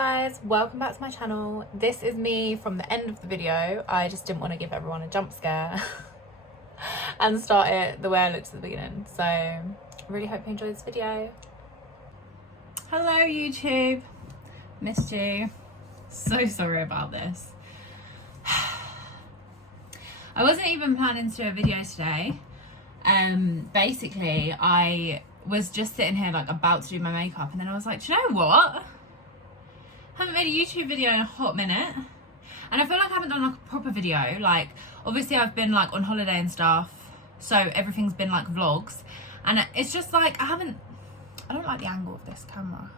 guys, welcome back to my channel. This is me from the end of the video. I just didn't want to give everyone a jump scare and start it the way I looked at the beginning. So I really hope you enjoy this video. Hello YouTube, missed you. So sorry about this. I wasn't even planning to do a video today. Basically I was just sitting here like about to do my makeup, and then I was like, do you know what? Haven't made a YouTube video in a hot minute, and I feel like I haven't done like a proper video. Like obviously I've been like on holiday and stuff, so everything's been like vlogs, and it's just like I don't like the angle of this camera.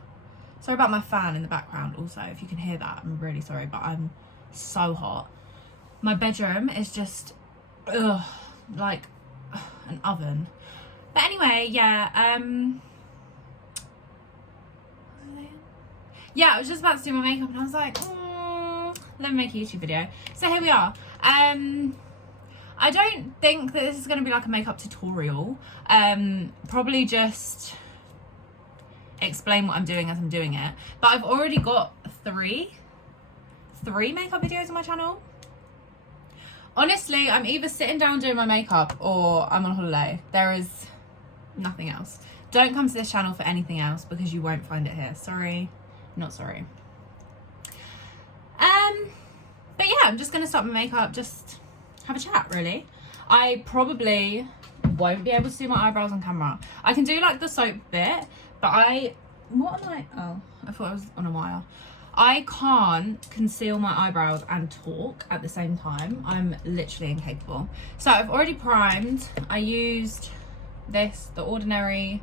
Sorry about my fan in the background also, if you can hear that, I'm really sorry, but I'm so hot. My bedroom is just like an oven. But anyway, yeah, I was just about to do my makeup and I was like, let me make a YouTube video. So here we are. I don't think that this is going to be like a makeup tutorial. Probably just explain what I'm doing as I'm doing it. But I've already got three makeup videos on my channel. Honestly, I'm either sitting down doing my makeup or I'm on holiday. There is nothing else. Don't come to this channel for anything else because you won't find it here. Sorry, not sorry. But yeah, I'm just gonna start my makeup, just have a chat really. I probably won't be able to do my eyebrows on camera. I can do like the soap bit, but oh, I thought I was on a wire. I can't conceal my eyebrows and talk at the same time. I'm literally incapable. So I've already primed. I used this, the Ordinary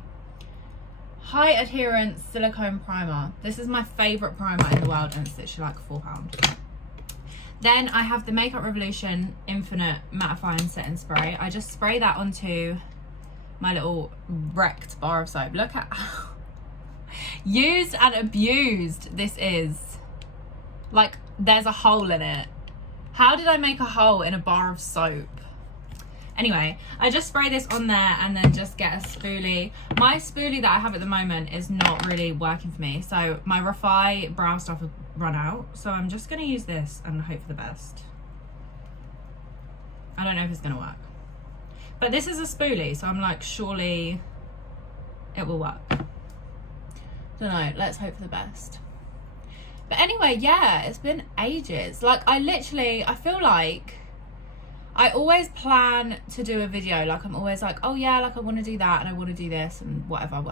High Adherence Silicone Primer. This is my favourite primer in the world, and it's literally like £4. Then I have the Makeup Revolution Infinite Mattifying Setting Spray. I just spray that onto my little wrecked bar of soap. Look at how used and abused this is. Like, there's a hole in it. How did I make a hole in a bar of soap? Anyway, I just spray this on there and then just get a spoolie. My spoolie that I have at the moment is not really working for me, so my Refi brow stuff has run out, so I'm just going to use this and hope for the best. I don't know if it's going to work, but this is a spoolie, so I'm like, surely it will work. Don't know, let's hope for the best. But anyway, yeah, it's been ages. Like, I feel like I always plan to do a video. Like, I'm always like, oh yeah, like I want to do that and I want to do this and whatever.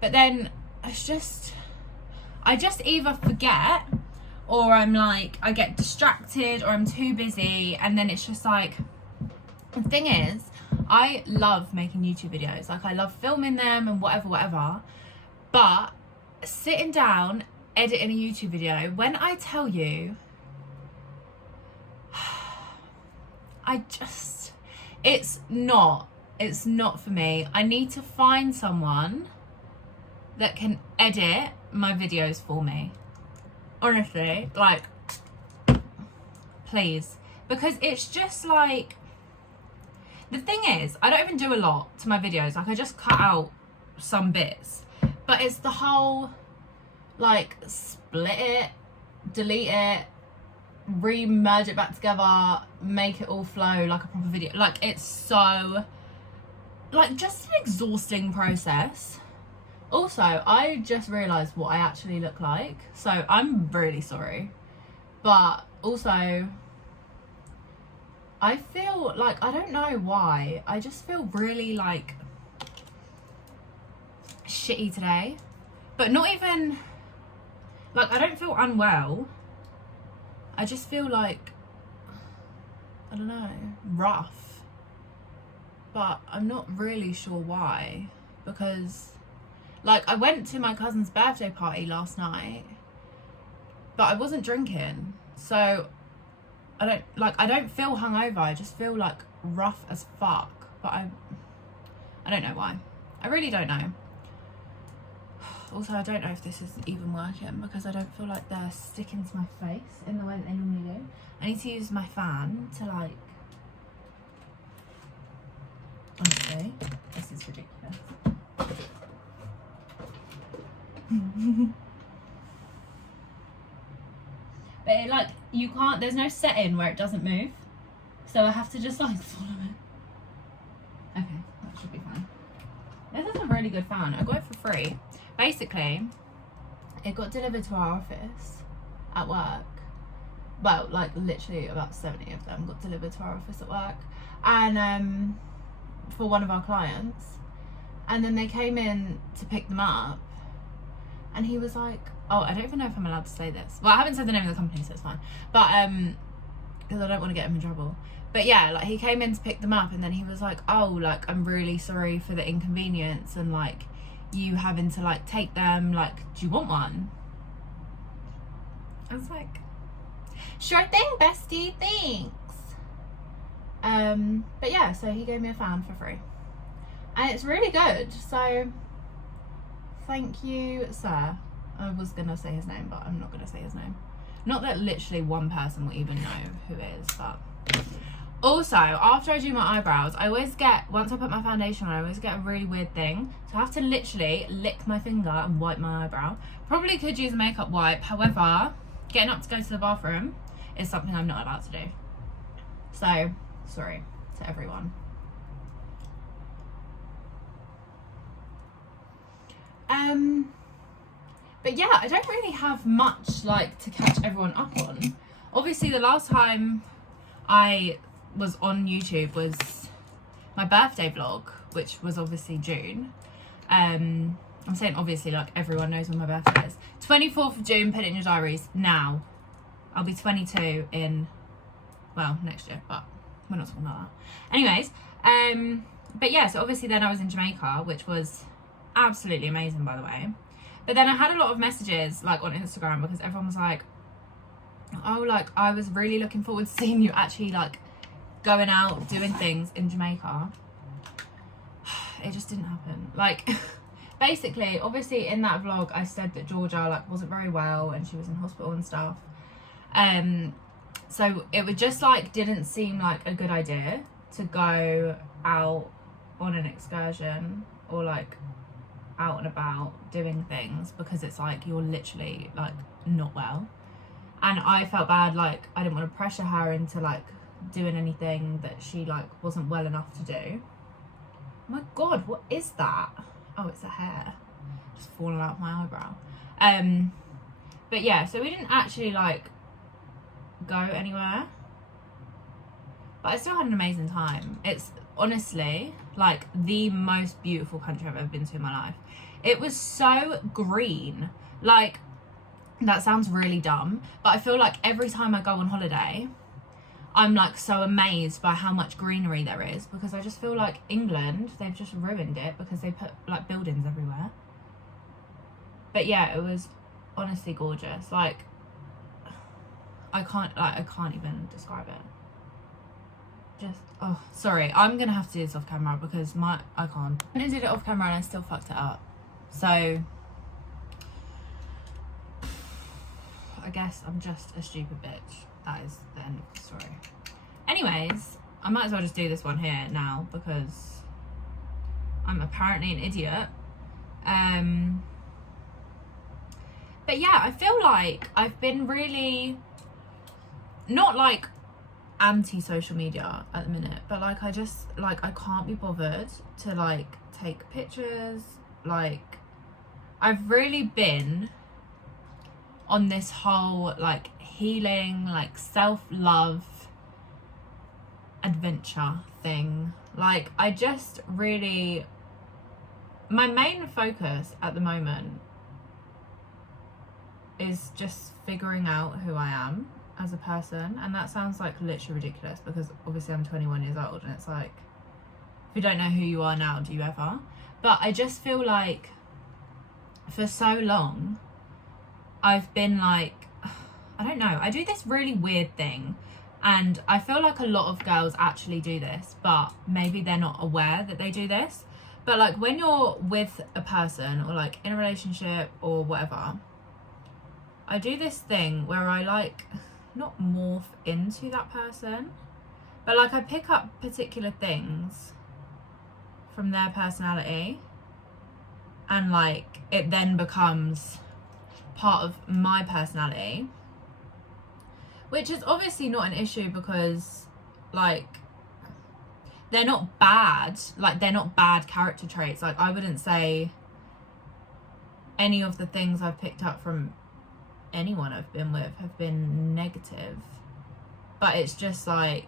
But then I just either forget, or I'm like, I get distracted, or I'm too busy, and then it's just like, the thing is, I love making YouTube videos. Like, I love filming them and whatever. But sitting down, editing a YouTube video, when I tell you, it's not for me. I need to find someone that can edit my videos for me. Honestly, like, please. Because it's just like, the thing is, I don't even do a lot to my videos. Like, I just cut out some bits. But it's the whole, like, split it, delete it, re-merge it back together, make it all flow like a proper video. Like, it's so, like, just an exhausting process. Also, I just realised what I actually look like, so I'm really sorry. But also, I feel like, I don't know why, I just feel really like shitty today. But not even like, I don't feel unwell, I just feel like, I don't know, rough. But I'm not really sure why, because like, I went to my cousin's birthday party last night, but I wasn't drinking, so I don't feel hungover. I just feel like rough as fuck. But I don't know why. I really don't know. Also, I don't know if this is even working because I don't feel like they're sticking to my face in the way that they normally do. I need to use my fan to, like, honestly, this is ridiculous. But it, like, you can't, there's no setting where it doesn't move. So I have to just like follow it. Okay, that should be fine. This is a really good fan. I got it for free. Basically, it got delivered to our office at work. Well, like literally about 70 of them got delivered to our office at work. And for one of our clients. And then they came in to pick them up. And he was like, oh, I don't even know if I'm allowed to say this. Well, I haven't said the name of the company, so it's fine. But, because I don't want to get him in trouble. But yeah, like he came in to pick them up and then he was like, oh, like, I'm really sorry for the inconvenience and like you having to like take them. Like, do you want one? I was like, sure thing, bestie, thanks. But yeah, so he gave me a fan for free. And it's really good. So thank you, sir. I was going to say his name, but I'm not going to say his name. Not that literally one person will even know who it is, but... Also, after I do my eyebrows, I always get, once I put my foundation on, I always get a really weird thing. So I have to literally lick my finger and wipe my eyebrow. Probably could use a makeup wipe. However, getting up to go to the bathroom is something I'm not allowed to do. So, sorry to everyone. But yeah, I don't really have much like to catch everyone up on. Obviously, the last time I was on YouTube was my birthday vlog, which was obviously June. I'm saying obviously, like everyone knows when my birthday is. 24th of June, put it in your diaries now. I'll be 22 in, well, next year, but we're not talking about that. Anyways, but yeah, so obviously then I was in Jamaica, which was absolutely amazing, by the way. But then I had a lot of messages like on Instagram because everyone was like, oh, like I was really looking forward to seeing you actually like going out doing things in Jamaica. It just didn't happen. Like basically, obviously in that vlog I said that Georgia like wasn't very well and she was in hospital and stuff. So it would just like didn't seem like a good idea to go out on an excursion or like out and about doing things because it's like you're literally like not well. And I felt bad, like I didn't want to pressure her into like doing anything that she like wasn't well enough to do. Oh my god, what is that? Oh, it's a hair just falling out of my eyebrow. But yeah, so we didn't actually like go anywhere, but I still had an amazing time. It's honestly like the most beautiful country I've ever been to in my life. It was so green. Like, that sounds really dumb, but I feel like every time I go on holiday I'm like so amazed by how much greenery there is, because I just feel like England, they've just ruined it because they put like buildings everywhere. But yeah, it was honestly gorgeous. Like I can't even describe it. Just, oh, sorry, I'm gonna have to do this off camera because I can't. I did it off camera and I still fucked it up. So I guess I'm just a stupid bitch. That is the end of the story. Anyways, I might as well just do this one here now because I'm apparently an idiot. But yeah, I feel like I've been really not like anti-social media at the minute, but like I just like I can't be bothered to like take pictures. Like I've really been on this whole like healing, like self-love adventure thing. Like I just really, my main focus at the moment is just figuring out who I am as a person. And that sounds like literally ridiculous because obviously I'm 21 years old and it's like, if you don't know who you are now, do you ever? But I just feel like for so long I've been like, I don't know, I do this really weird thing, and I feel like a lot of girls actually do this, but maybe they're not aware that they do this. But like when you're with a person or like in a relationship or whatever, I do this thing where I like not morph into that person, but like I pick up particular things from their personality and like it then becomes part of my personality. which is obviously not an issue because like they're not bad, like they're not bad character traits. Like I wouldn't say any of the things I've picked up from anyone I've been with have been negative, but it's just like,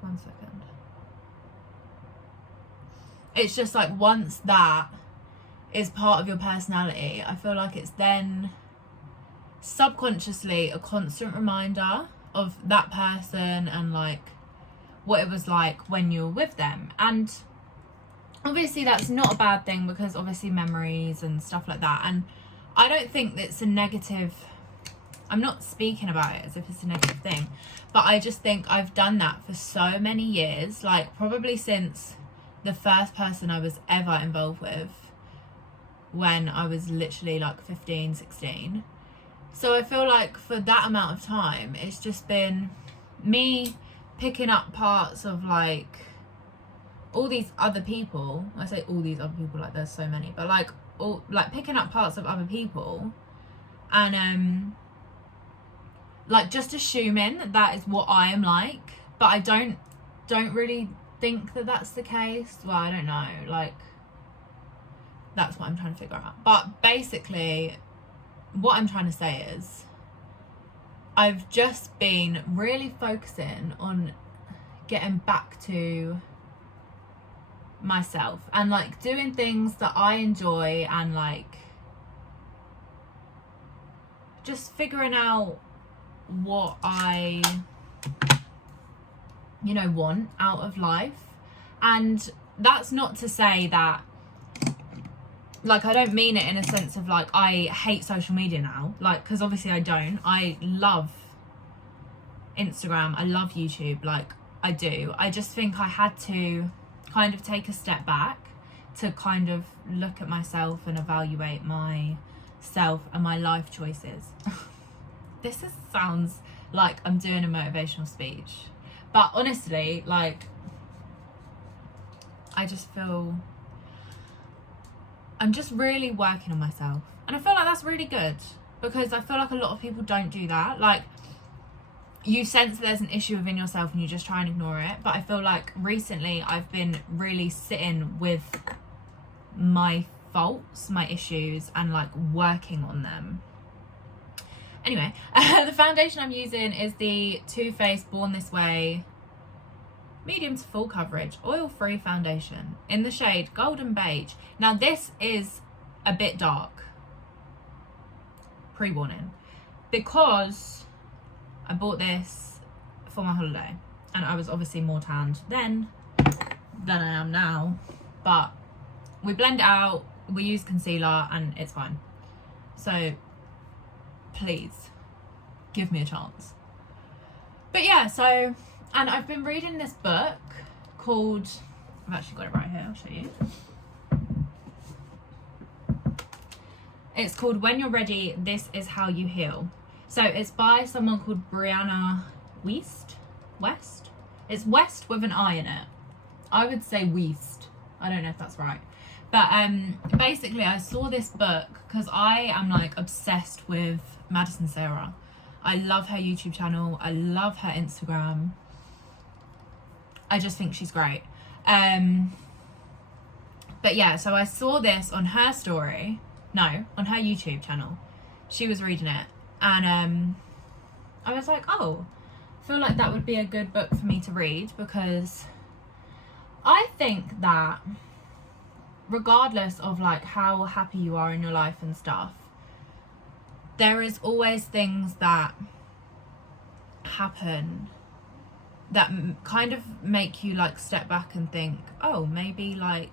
one second, it's just like once that is part of your personality, I feel like it's then subconsciously a constant reminder of that person and like what it was like when you were with them. And obviously that's not a bad thing because obviously memories and stuff like that, and I don't think it's a negative, I'm not speaking about it as if it's a negative thing, but I just think I've done that for so many years, like probably since the first person I was ever involved with when I was literally like 15, 16. So I feel like for that amount of time, it's just been me picking up parts of like all these other people. I say all these other people like there's so many, but like all like picking up parts of other people and like just assuming that that is what I am like, but I don't really think that that's the case. Well, I don't know, like that's what I'm trying to figure out. But basically what I'm trying to say is I've just been really focusing on getting back to myself and like doing things that I enjoy and like just figuring out what I, you know, want out of life. And that's not to say that like I don't mean it in a sense of like I hate social media now, like, because obviously I don't. I love Instagram, I love YouTube, like I do. I just think I had to kind of take a step back to kind of look at myself and evaluate myself and my life choices. Sounds like I'm doing a motivational speech, but honestly, like I just feel I'm just really working on myself, and I feel like that's really good because I feel like a lot of people don't do that. Like you sense there's an issue within yourself and you just try and ignore it, but I feel like recently I've been really sitting with my faults, my issues, and like working on them. Anyway, the foundation I'm using is the Too Faced Born This Way medium to full coverage oil-free foundation in the shade Golden Beige. Now this is a bit dark, pre-warning, because I bought this for my holiday and I was obviously more tanned then than I am now, but we blend it out, we use concealer and it's fine. So please give me a chance. But yeah, so, and I've been reading this book called, I've actually got it right here, I'll show you. It's called When You're Ready, This Is How You Heal. So it's by someone called Brianna West. It's West with an I in it. I would say West. I don't know if that's right. But basically I saw this book because I am like obsessed with Madison Sarah. I love her YouTube channel. I love her Instagram. I just think she's great. But yeah, so I saw this on her story. No, on her YouTube channel. She was reading it. And I was like, oh, I feel like that would be a good book for me to read, because I think that regardless of like how happy you are in your life and stuff, there is always things that happen that kind of make you like step back and think, oh, maybe like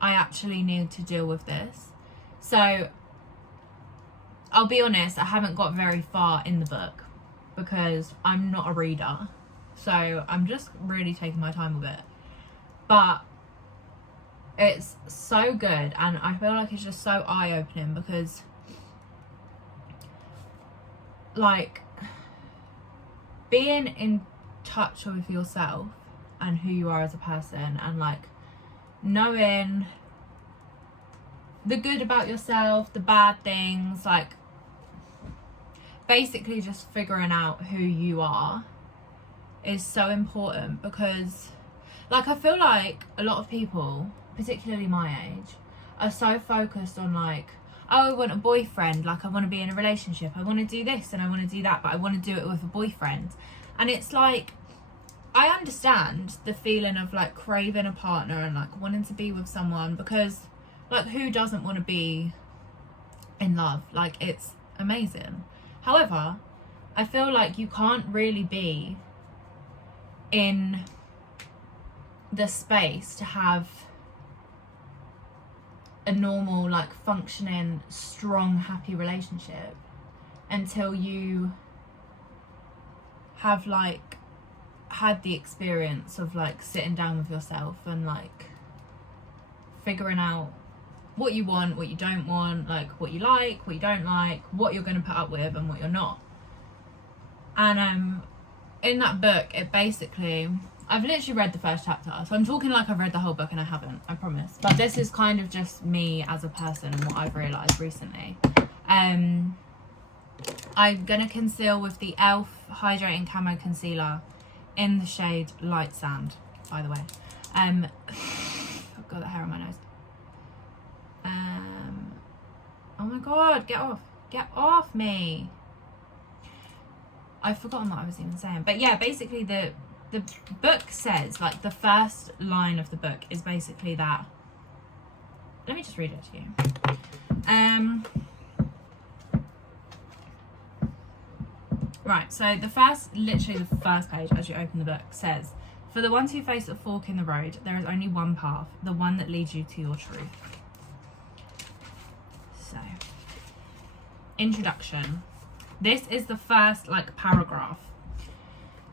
I actually need to deal with this. So I'll be honest, I haven't got very far in the book because I'm not a reader, so I'm just really taking my time with it. But it's so good, and I feel like it's just so eye-opening because like being in touch with yourself and who you are as a person, and like knowing the good about yourself, the bad things, like basically just figuring out who you are is so important, because like I feel like a lot of people, particularly my age, are so focused on like, oh, I want a boyfriend, like I want to be in a relationship, I want to do this and I want to do that, but I want to do it with a boyfriend. And it's like, I understand the feeling of like craving a partner and like wanting to be with someone, because like who doesn't want to be in love? Like it's amazing. However, I feel like you can't really be in the space to have a normal, like functioning, strong, happy relationship until you have like had the experience of like sitting down with yourself and like figuring out what you want, what you don't want, like what you like, what you don't like, what you're going to put up with and what you're not. And in that book, it basically, I've literally read the first chapter, so I'm talking like I've read the whole book, and I haven't, I promise. But this is kind of just me as a person and what I've realised recently. I'm going to conceal with the e.l.f. Hydrating Camo Concealer in the shade Light Sand, by the way. I've got that hair on my nose. Oh my god, get off me. I've forgotten what I was even saying. But yeah, basically the book says, like the first line of the book is basically that. Let me just read it to you. Right, so literally the first page as you open the book says, for the ones who face a fork in the road, there is only one path, the one that leads you to your truth. So, introduction. This is the first like paragraph.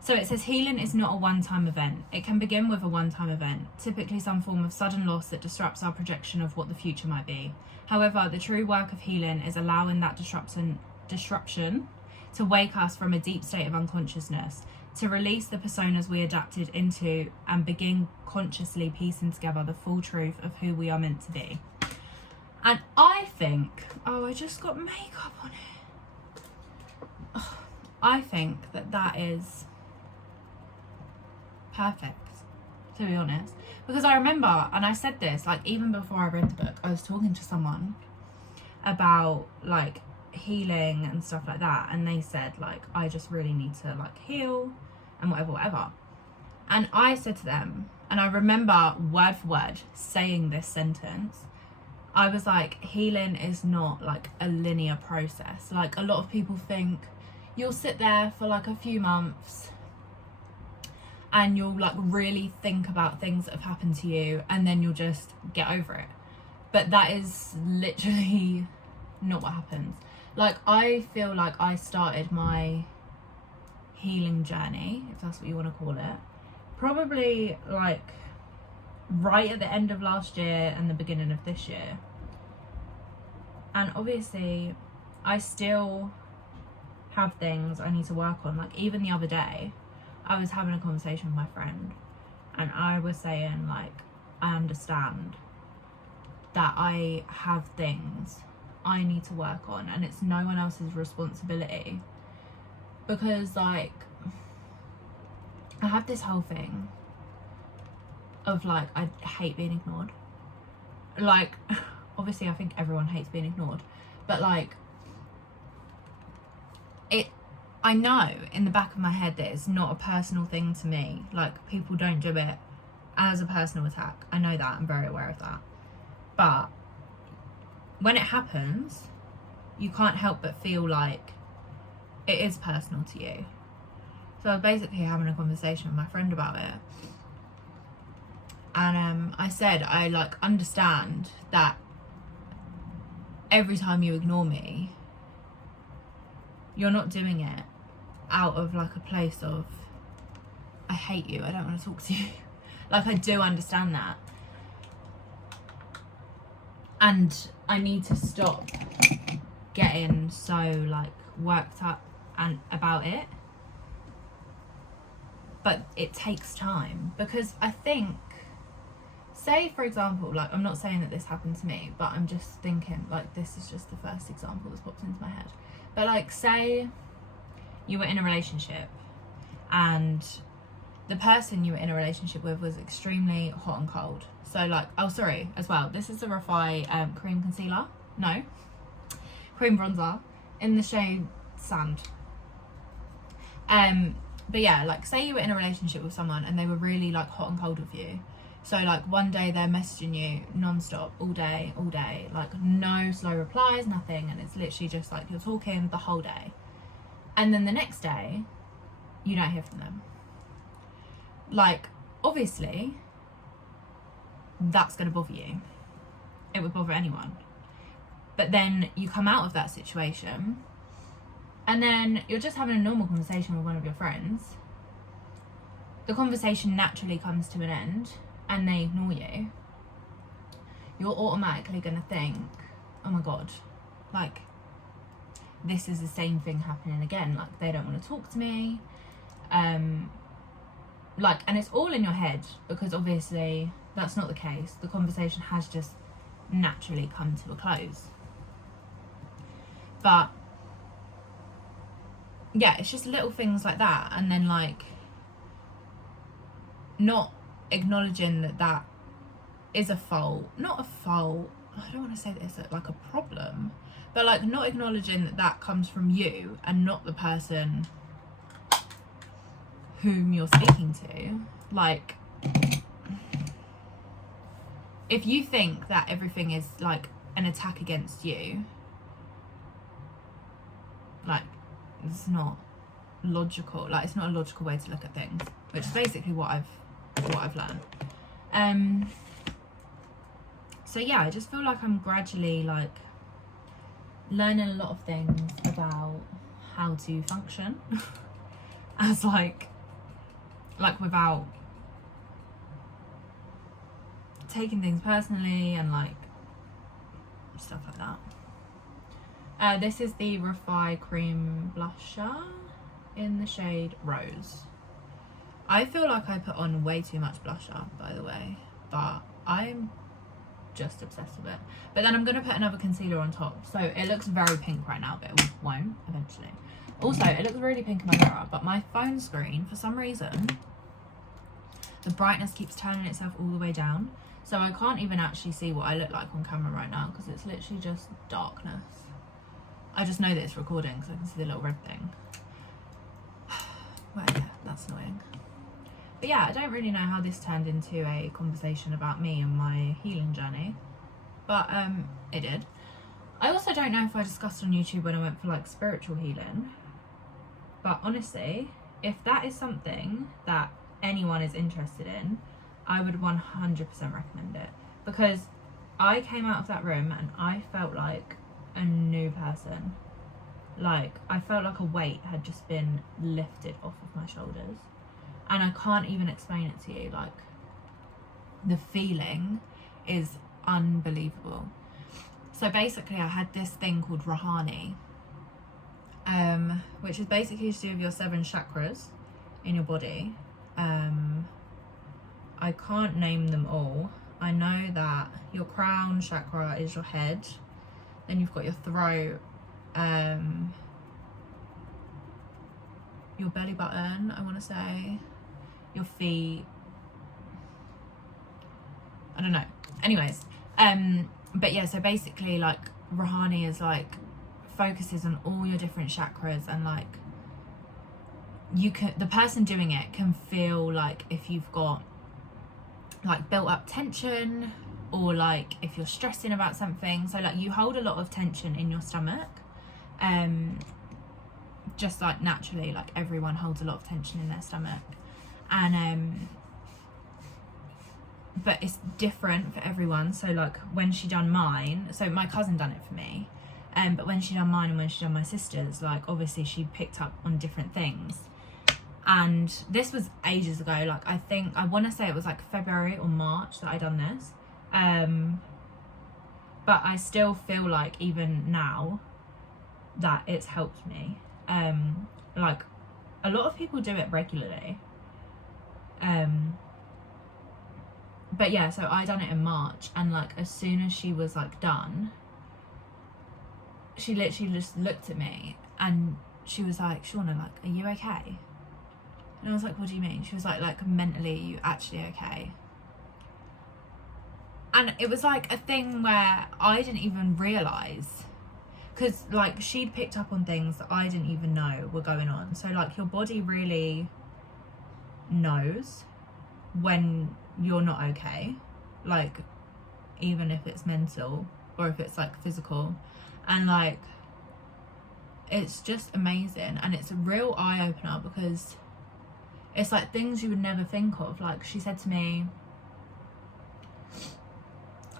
So it says, healing is not a one-time event. It can begin with a one-time event, typically some form of sudden loss that disrupts our projection of what the future might be. However, the true work of healing is allowing that disruption to wake us from a deep state of unconsciousness, to release the personas we adapted into and begin consciously piecing together the full truth of who we are meant to be. And I think, oh, I just got makeup on it. Oh, I think that is perfect, to be honest. Because I remember, and I said this, like even before I read the book, I was talking to someone about like healing and stuff like that, and they said like, I just really need to like heal and whatever. And I said to them, and I remember word for word saying this sentence, I was like, healing is not like a linear process. Like a lot of people think you'll sit there for like a few months and you'll like really think about things that have happened to you and then you'll just get over it. But that is literally not what happens. Like I feel like I started my healing journey, if that's what you want to call it, probably like right at the end of last year and the beginning of this year. And obviously I still have things I need to work on. Like even the other day I was having a conversation with my friend and I was saying like, I understand that I have things I need to work on and it's no one else's responsibility, because like I have this whole thing of like, I hate being ignored. Like obviously I think everyone hates being ignored, but like I know in the back of my head that it's not a personal thing to me. Like people don't do it as a personal attack. I know that, I'm very aware of that. But when it happens, you can't help but feel like it is personal to you. So I was basically having a conversation with my friend about it. And I said, I like understand that every time you ignore me, you're not doing it out of like a place of, I hate you, I don't want to talk to you. Like I do understand that. And I need to stop getting so like worked up and about it. But it takes time, because I think, say for example, like I'm not saying that this happened to me, but I'm just thinking like this is just the first example that's popped into my head. But like say you were in a relationship and the person you were in a relationship with was extremely hot and cold. So like, oh sorry, as well, this is the Refi cream concealer, no, cream bronzer in the shade Sand. But yeah, like say you were in a relationship with someone and they were really like hot and cold with you. So like one day they're messaging you non-stop all day, like no slow replies, nothing, and it's literally just like you're talking the whole day. And then the next day, you don't hear from them. Like, obviously, that's going to bother you. It would bother anyone. But then you come out of that situation and then you're just having a normal conversation with one of your friends. The conversation naturally comes to an end and they ignore you. You're automatically going to think, oh my God, like, this is the same thing happening again. Like, they don't want to talk to me. Like, and it's all in your head because obviously that's not the case. The conversation has just naturally come to a close. But yeah, it's just little things like that. And then like not acknowledging that that is a fault. Not a fault. I don't want to say that it's like a problem. But like not acknowledging that that comes from you and not the person whom you're speaking to. Like, if you think that everything is like an attack against you, like it's not logical. Like it's not a logical way to look at things, which is basically what I've learned. So yeah, I just feel like I'm gradually like learning a lot of things about how to function as like without taking things personally and like stuff like that. This is the Refi cream blusher in the shade Rose. I feel like I put on way too much blusher, by the way, but I'm just obsessed with it. But then I'm going to put another concealer on top, so it looks very pink right now, but it won't eventually. Also, it looks really pink in my mirror, but my phone screen, for some reason, the brightness keeps turning itself all the way down, so I can't even actually see what I look like on camera right now because it's literally just darkness. I just know that it's recording because I can see the little red thing. Well, yeah, that's annoying. But yeah, I don't really know how this turned into a conversation about me and my healing journey, but it did. I also don't know if I discussed on YouTube when I went for like spiritual healing, but honestly, if that is something that anyone is interested in, I would 100% recommend it, because I came out of that room and I felt like a new person. Like, I felt like a weight had just been lifted off of my shoulders. And I can't even explain it to you. Like, the feeling is unbelievable. So basically, I had this thing called Rahani, which is basically to do with your 7 chakras in your body. I can't name them all. I know that your crown chakra is your head. Then you've got your throat, your belly button, I want to say, your feet, I don't know. Anyways, but yeah, so basically like Rahani is like focuses on all your different chakras, and like you can, the person doing it can feel like if you've got like built up tension, or like if you're stressing about something. So like you hold a lot of tension in your stomach, just like naturally, like everyone holds a lot of tension in their stomach, and but it's different for everyone. So like when she done mine, so my cousin done it for me, but when she done mine and when she done my sister's, like obviously she picked up on different things. And this was ages ago, like I think, I want to say it was like February or March that I done this, but I still feel like even now that it's helped me. Like a lot of people do it regularly, but yeah, so I done it in March, and like as soon as she was like done, she literally just looked at me and she was like, Shauna, like, are you okay? And I was like, what do you mean? She was like mentally, are you actually okay? And it was like a thing where I didn't even realise, because like she'd picked up on things that I didn't even know were going on. So like your body really knows when you're not okay, like even if it's mental or if it's like physical. And like it's just amazing, and it's a real eye-opener, because it's like things you would never think of. Like she said to me,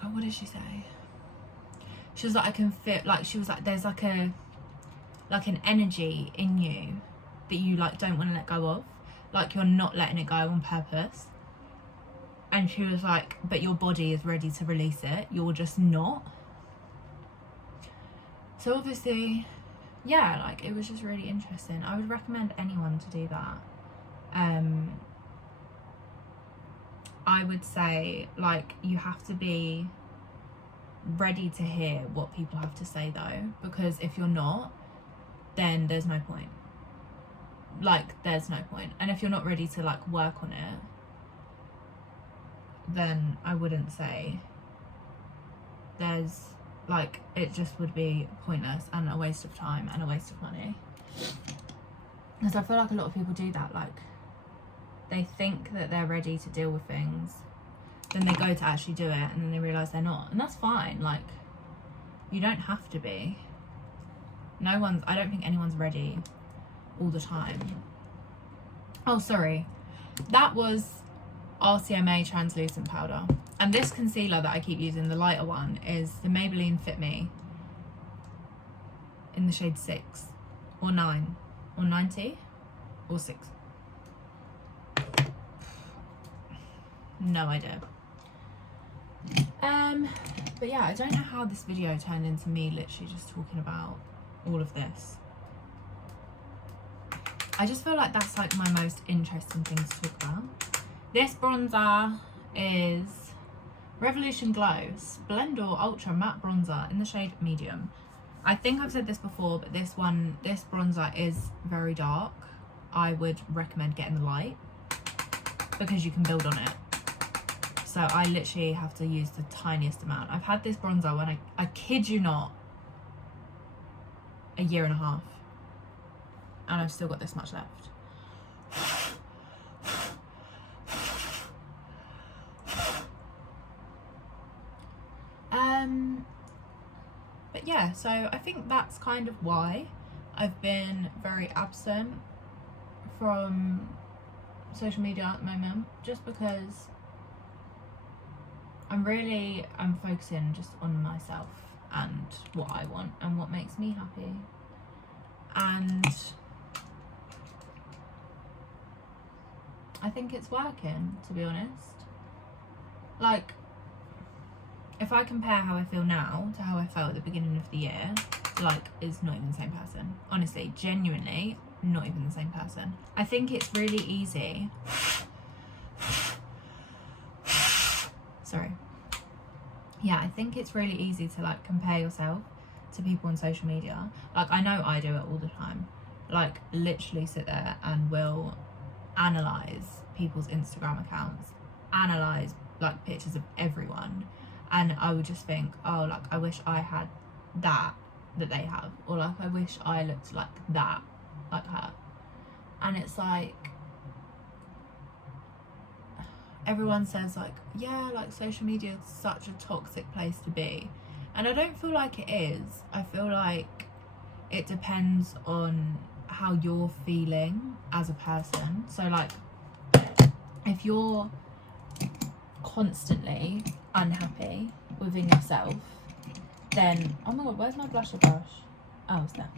oh, what did she say? She was like, I can feel, like, she was like, there's like an energy in you that you like don't want to let go of, like you're not letting it go on purpose. And she was like, but your body is ready to release it, you're just not. So obviously, yeah, like it was just really interesting. I would recommend anyone to do that. I would say, like, you have to be ready to hear what people have to say though, because if you're not, then there's no point. Like, there's no point. And if you're not ready to like work on it, then I wouldn't say there's like, it just would be pointless and a waste of time and a waste of money. Because I feel like a lot of people do that. Like, they think that they're ready to deal with things, then they go to actually do it, and then they realise they're not. And that's fine. Like, you don't have to be. No one's, I don't think anyone's ready all the time. Oh, sorry. That was RCMA translucent powder. And this concealer that I keep using, the lighter one, is the Maybelline Fit Me in the shade 6 or 9 or 90 or 6. No idea. But yeah, I don't know how this video turned into me literally just talking about all of this. I just feel like that's like my most interesting thing to talk about. This bronzer is Revolution Glow Splendor Ultra Matte Bronzer in the shade medium. I think I've said this before, but this bronzer is very dark. I would recommend getting the light because you can build on it. So I literally have to use the tiniest amount. I've had this bronzer when I kid you not, a year and a half, and I've still got this much left. But yeah, so I think that's kind of why I've been very absent from social media at the moment, just because I'm focusing just on myself and what I want and what makes me happy. And I think it's working, to be honest. Like, if I compare how I feel now to how I felt at the beginning of the year, like, it's not even the same person. Honestly, genuinely, not even the same person. I think it's really easy. Sorry. Yeah, I think it's really easy to like compare yourself to people on social media. Like, I know I do it all the time. Like, literally sit there and will analyze people's Instagram accounts, analyze like pictures of everyone, and I would just think, oh, like, I wish I had that they have, or like, I wish I looked like that, like her. And it's like, everyone says like, yeah, like social media is such a toxic place to be, and I don't feel like it is. I feel like it depends on how you're feeling as a person. So like, if you're constantly unhappy within yourself, then, oh my god, where's my blusher brush? Oh, it's there.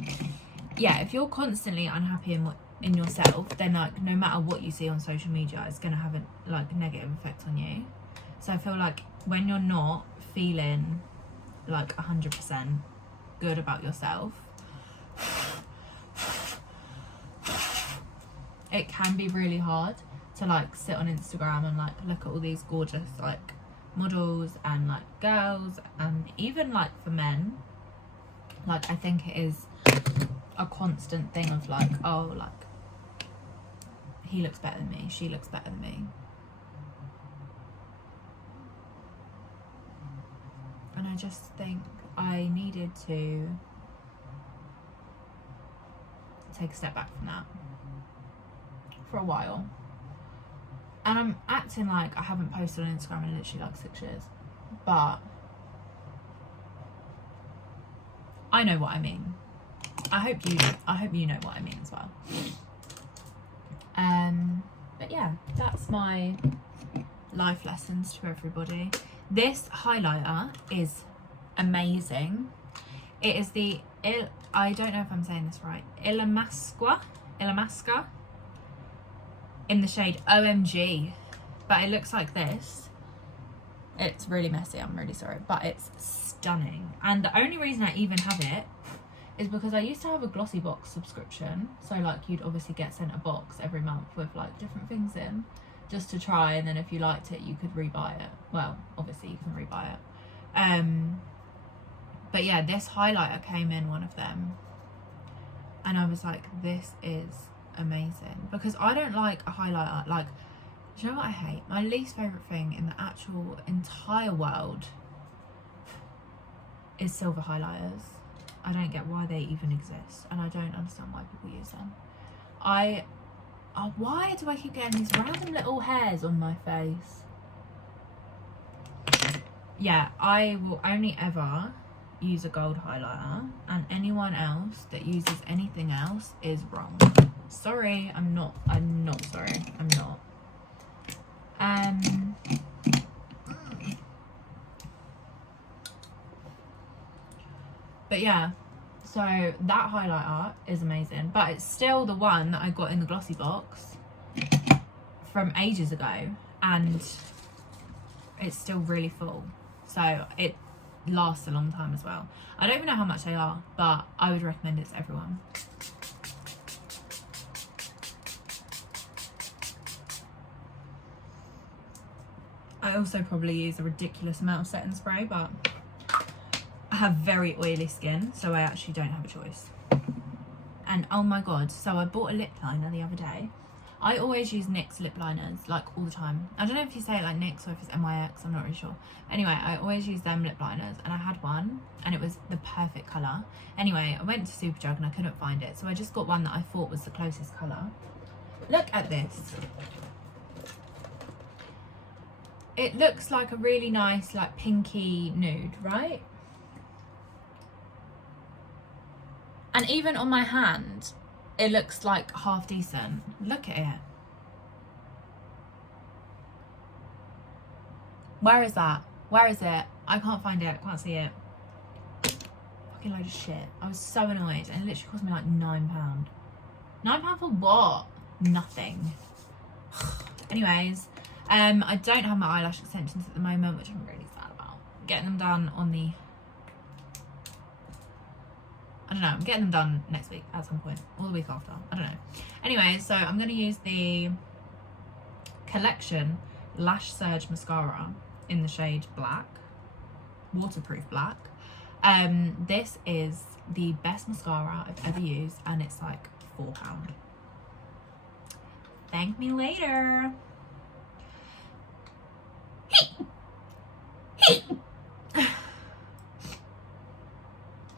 Yeah, if you're constantly unhappy in yourself, then like, no matter what you see on social media, it's gonna have a like negative effect on you. So I feel like when you're not feeling like 100% good about yourself, it can be really hard to like sit on Instagram and like look at all these gorgeous like models and like girls, and even like for men, like I think it is a constant thing of like, oh, like, he looks better than me, she looks better than me. And I just think I needed to take a step back from that for a while. And I'm acting like I haven't posted on Instagram in literally like 6 years, but I know what I mean. I hope you know what I mean as well. But yeah, that's my life lessons to everybody. This highlighter is amazing. It is the I don't know if I'm saying this right. Ilamasqua in the shade OMG, but it looks like this. It's really messy, I'm really sorry, but it's stunning. And the only reason I even have it is because I used to have a glossy box subscription, so like you'd obviously get sent a box every month with like different things in, just to try, and then if you liked it you could rebuy it. Well, obviously you can rebuy it. But yeah, this highlighter came in one of them, and I was like, this is amazing, because I don't like a highlighter. Like, do you know what I hate? My least favourite thing in the actual entire world is silver highlighters. I don't get why they even exist, and I don't understand why people use them. Why do I keep getting these random little hairs on my face? Yeah, I will only ever use a gold highlighter, and anyone else that uses anything else is wrong. Sorry, I'm not sorry. I'm not. But yeah, so that highlighter is amazing, but it's still the one that I got in the glossy box from ages ago, and it's still really full, so it lasts a long time as well. I don't even know how much they are, but I would recommend it to everyone. I also probably use a ridiculous amount of setting spray, but I have very oily skin, so I actually don't have a choice. And oh my god, so I bought a lip liner the other day. I always use NYX lip liners, like all the time. I don't know if you say it like NYX or if it's NYX, I'm not really sure. Anyway, I always use them lip liners, and I had one and it was the perfect colour. Anyway, I went to Superdrug and I couldn't find it, so I just got one that I thought was the closest colour. Look at this. It looks like a really nice, like, pinky nude, right? And even on my hand, it looks like half decent. Look at it. Where is that? Where is it? I can't find it. Can't see it. Fucking load of shit. I was so annoyed, and it literally cost me like £9. £9 for what? Nothing. Anyways, I don't have my eyelash extensions at the moment, which I'm really sad about. Getting them done on the... I don't know, I'm getting them done next week at some point, or the week after, I don't know. Anyway, so I'm going to use the Collection Lash Surge Mascara in the shade Black, waterproof black. This is the best mascara I've ever used, and it's like £4. Thank me later.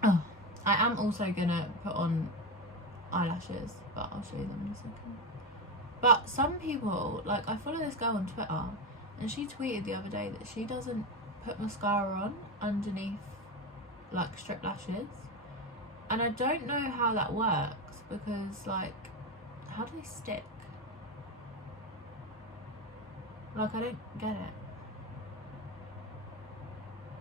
Oh, I am also gonna put on eyelashes, but I'll show you them in a second. But some people, like, I follow this girl on Twitter, and she tweeted the other day that she doesn't put mascara on underneath, like, strip lashes, and I don't know how that works, because, like, how do they stick? Like, I don't get it.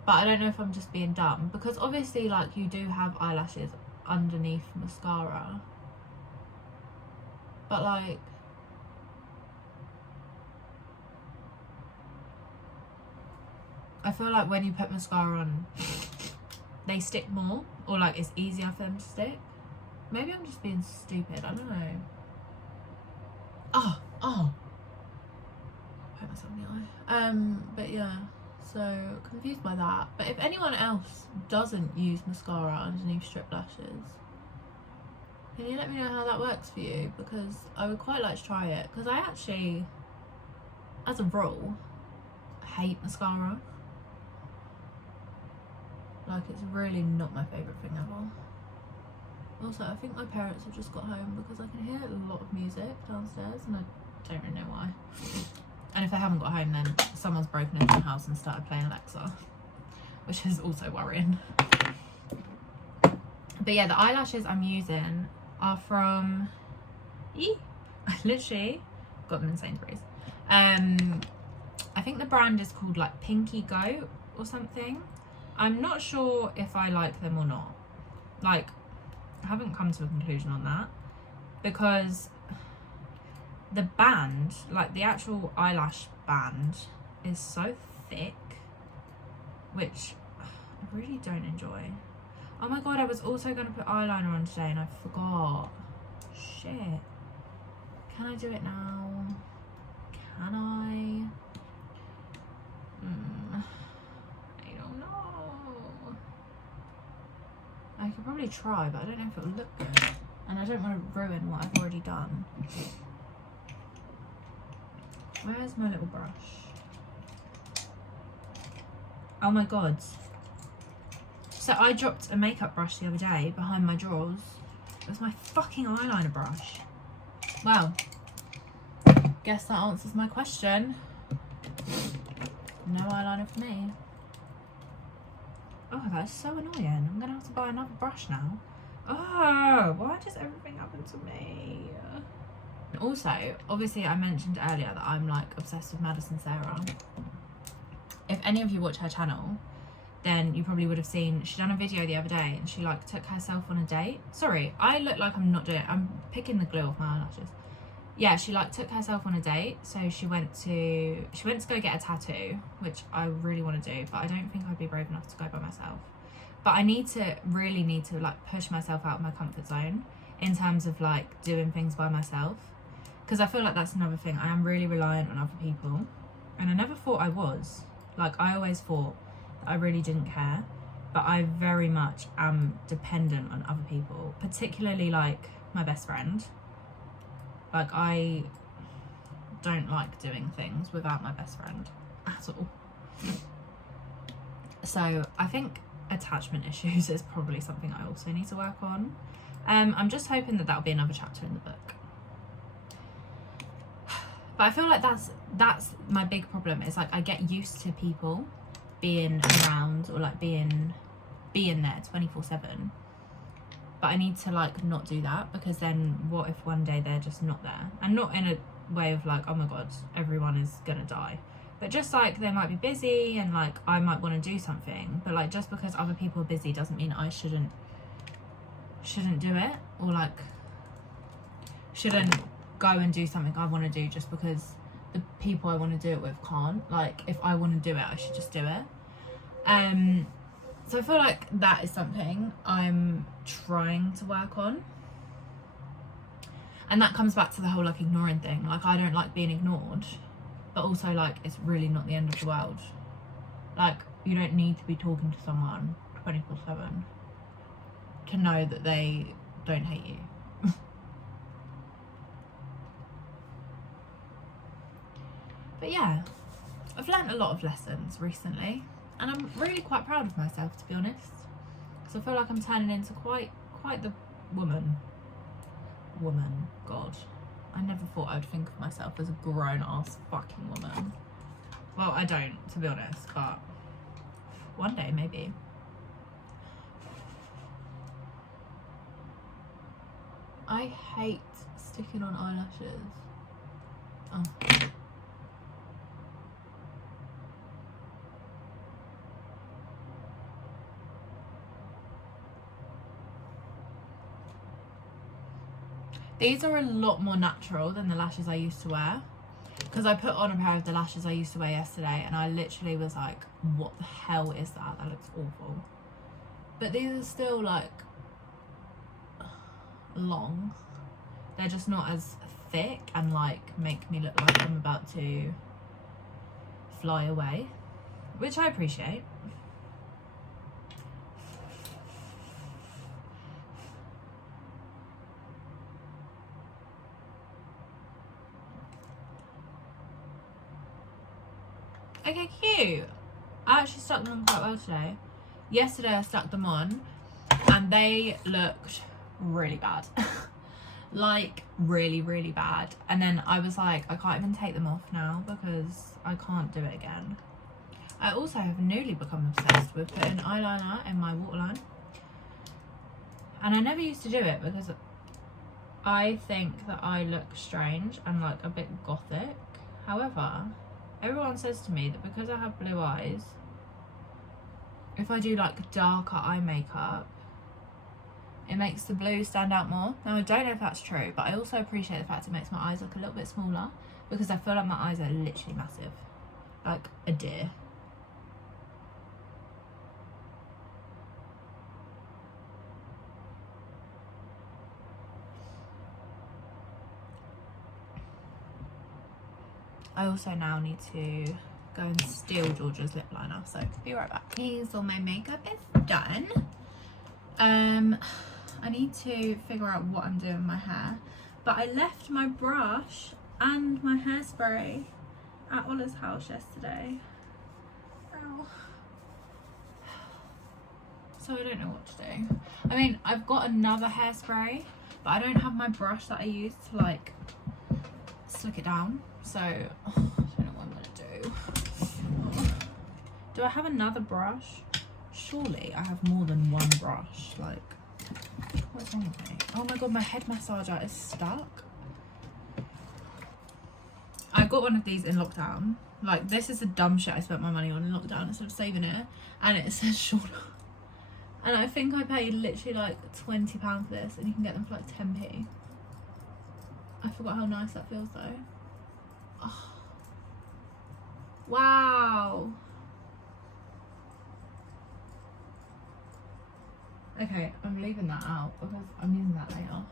But I don't know if I'm just being dumb, because obviously, like, you do have eyelashes underneath mascara, but, like, I feel like when you put mascara on, they stick more, or, like, it's easier for them to stick. Maybe I'm just being stupid, I don't know. Oh, put myself in the eye. But yeah, so confused by that. But if anyone else doesn't use mascara underneath strip lashes, Can you let me know how that works for you? Because I would quite like to try it. Because I actually, as a rule, hate mascara. Like, it's really not my favourite thing ever. Also, I think my parents have just got home because I can hear a lot of music downstairs and I don't really know why. And if they haven't got home, then someone's broken into the house and started playing Alexa, which is also worrying. But yeah, the eyelashes I'm using are from... I literally got them in Sainsbury's. I think the brand is called like Pinky Goat or something. I'm not sure if I like them or not. Like, I haven't come to a conclusion on that because the band, like the actual eyelash band, is so thick, which I really don't enjoy. Oh my god, I was also going to put eyeliner on today and I forgot. Shit. Can I do it now? Can I? I don't know. I could probably try, but I don't know if it'll look good. And I don't want to ruin what I've already done. Where's my little brush? Oh my god. So I dropped a makeup brush the other day behind my drawers. It was my fucking eyeliner brush. Well, guess that answers my question. No eyeliner for me. Oh, that's so annoying. I'm gonna have to buy another brush now. Oh, why does everything happen to me? Also, obviously I mentioned earlier that I'm like obsessed with Madison Sarah. If any of you watch her channel, then you probably would have seen she done a video the other day and she like took herself on a date. Sorry, I look like I'm not doing it. I'm picking the glue off my eyelashes. Yeah, she like took herself on a date. So she went to go get a tattoo, which I really want to do, but I don't think I'd be brave enough to go by myself. But I really need to like push myself out of my comfort zone in terms of like doing things by myself. Because I feel like that's another thing. I am really reliant on other people. And I never thought I was. Like, I always thought that I really didn't care. But I very much am dependent on other people. Particularly, like, my best friend. Like, I don't like doing things without my best friend. At all. So, I think attachment issues is probably something I also need to work on. I'm just hoping that that'll be another chapter in the book. But I feel like that's my big problem. Is like I get used to people being around or like being there 24/7. But I need to like not do that, because then what if one day they're just not there? And not in a way of like, oh my god, everyone is gonna die. But just like they might be busy and like I might want to do something. But like just because other people are busy doesn't mean I shouldn't do it, or like shouldn't go and do something I want to do just because the people I want to do it with can't. Like, if I want to do it, I should just do it. So I feel like that is something I'm trying to work on. And that comes back to the whole like ignoring thing. Like, I don't like being ignored, but also like it's really not the end of the world. Like, you don't need to be talking to someone 24/7 to know that they don't hate you. But yeah, I've learnt a lot of lessons recently, and I'm really quite proud of myself, to be honest, because I feel like I'm turning into quite the woman. God, I never thought I'd think of myself as a grown-ass fucking woman. Well, I don't, to be honest, but one day maybe. I hate sticking on eyelashes. Oh. These are a lot more natural than the lashes I used to wear, because I put on a pair of the lashes I used to wear yesterday and I literally was like, what the hell is that? That looks awful. But these are still like long. They're just not as thick and like make me look like I'm about to fly away, which I appreciate. Okay, cute. I actually stuck them on quite well today. Yesterday I stuck them on and they looked really bad. Like really, really bad. And then I was like, I can't even take them off now because I can't do it again. I also have newly become obsessed with putting eyeliner in my waterline. And I never used to do it because I think that I look strange and like a bit gothic. However, everyone says to me that because I have blue eyes, if I do like darker eye makeup, it makes the blue stand out more. Now I don't know if that's true, but I also appreciate the fact it makes my eyes look a little bit smaller because I feel like my eyes are literally massive, like a deer. I also now need to go and steal Georgia's lip liner, so be right back. Okay, so my makeup is done. I need to figure out what I'm doing with my hair, but I left my brush and my hairspray at Ola's house yesterday. Ow. So I don't know what to do. I mean, I've got another hairspray, but I don't have my brush that I use to like slick it down, so I don't know what I'm gonna do. Do I have another brush? Surely I have more than one brush. Like, what's wrong with me? Oh my god, my head massager is stuck. I got one of these in lockdown. Like, this is the dumb shit I spent my money on in lockdown instead of saving it, and it says Shauna. And I think I paid literally like £20 for this, and you can get them for like 10p. I forgot how nice that feels though. Oh. Wow. Okay, I'm leaving that out because I'm using that later.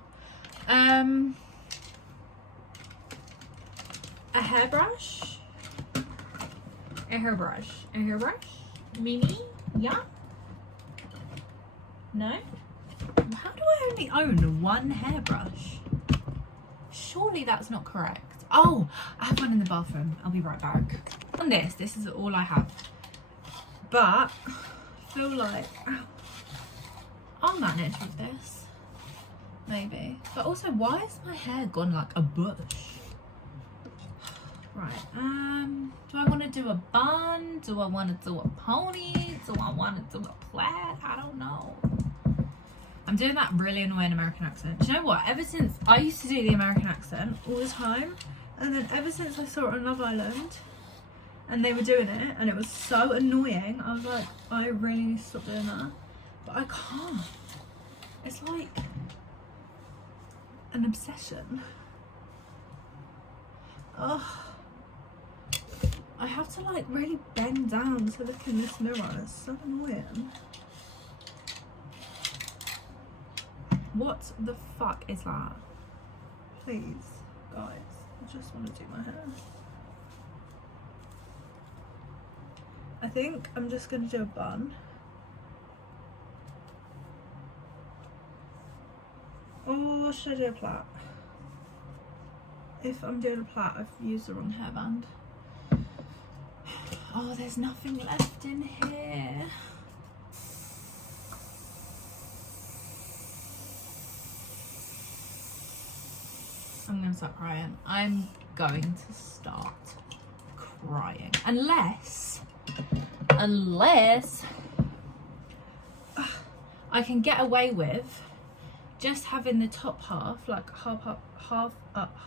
A hairbrush. A hairbrush. A hairbrush. Mimi? Yeah? No? How do I only own one hairbrush? Surely that's not correct. Oh, I have one in the bathroom. I'll be right back. On this is all I have. But I feel like I'll manage with this. Maybe. But also, why is my hair gone like a bush? Right, do I want to do a bun? Do I want to do a pony? Do I want to do a plaid? I don't know. I'm doing that really annoying American accent. Do you know what? Ever since I used to do the American accent all the time, and then ever since I saw it on Love Island, and they were doing it, and it was so annoying, I was like, I really need to stop doing that. But I can't. It's like an obsession. Ugh. I have to like really bend down to look in this mirror. It's so annoying. What the fuck is that? Please, guys, I just want to do my hair. I think I'm just going to do a bun. Or should I do a plait? If I'm doing a plait, I've used the wrong hairband. Oh, there's nothing left in here. I'm gonna start crying. I'm going to start crying. Unless I can get away with just having the top half, like half up,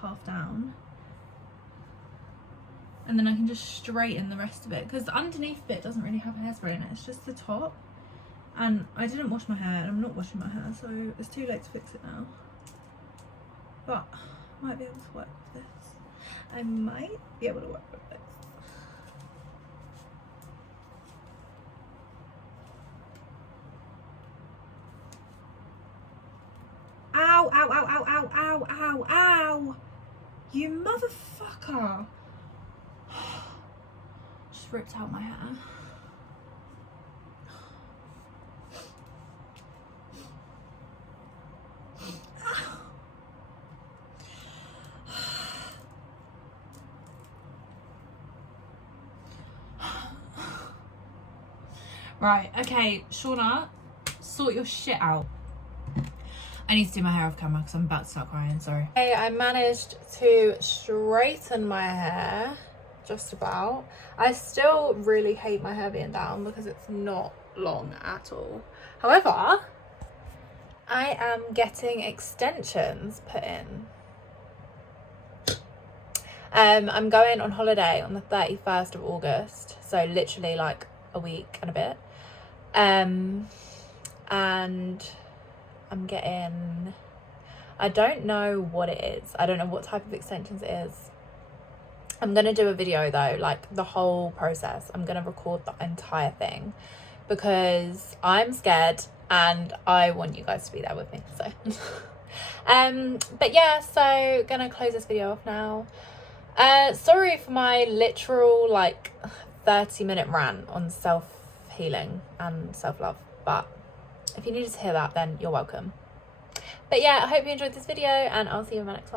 half down. And then I can just straighten the rest of it, because the underneath bit doesn't really have hairspray in it, it's just the top. And I didn't wash my hair, and I'm not washing my hair, so it's too late to fix it now. But I might be able to work with this. I might be able to work with this. Ow, ow, ow, ow, ow, ow, ow, ow! You motherfucker! Just ripped out my hair. Right, okay, Shauna, sort your shit out. I need to do my hair off camera because I'm about to start crying, sorry. Okay, I managed to straighten my hair, just about. I still really hate my hair being down because it's not long at all. However, I am getting extensions put in. I'm going on holiday on the 31st of August, so literally like a week and a bit. And I'm getting, I don't know what it is. I don't know what type of extensions it is. I'm going to do a video though, like the whole process. I'm going to record the entire thing because I'm scared and I want you guys to be there with me. So, but yeah, so gonna close this video off now. Sorry for my literal like 30-minute rant on self-healing and self-love, but if you needed to hear that, then you're welcome. But yeah, I hope you enjoyed this video and I'll see you in my next one.